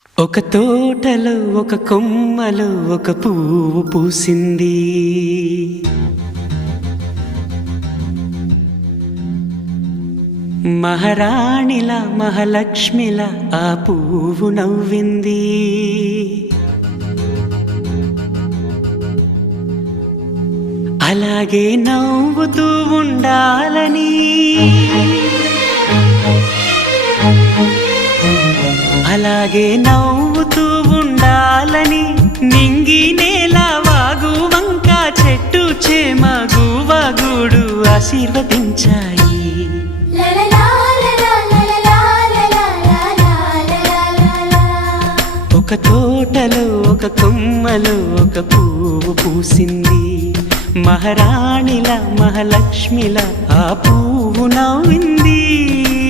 ఒక తోటలో ఒక కొమ్మలో ఒక పువ్వు పూసింది. మహారాణిలా మహాలక్ష్మిలా ఆ పువ్వు నవ్వింది. అలాగే నవ్వుతూ ఉండాలని, అలాగే నవ్వుతూ ఉండాలని నింగి నేల వాగు వంక చెట్టు చేమ గువగూడు ఆశీర్వదించాయి. ఒక తోటలో ఒక కొమ్మలో ఒక పువ్వు పూసింది. మహారాణిలా మహాలక్ష్మిలా ఆ పువ్వు నవ్వింది.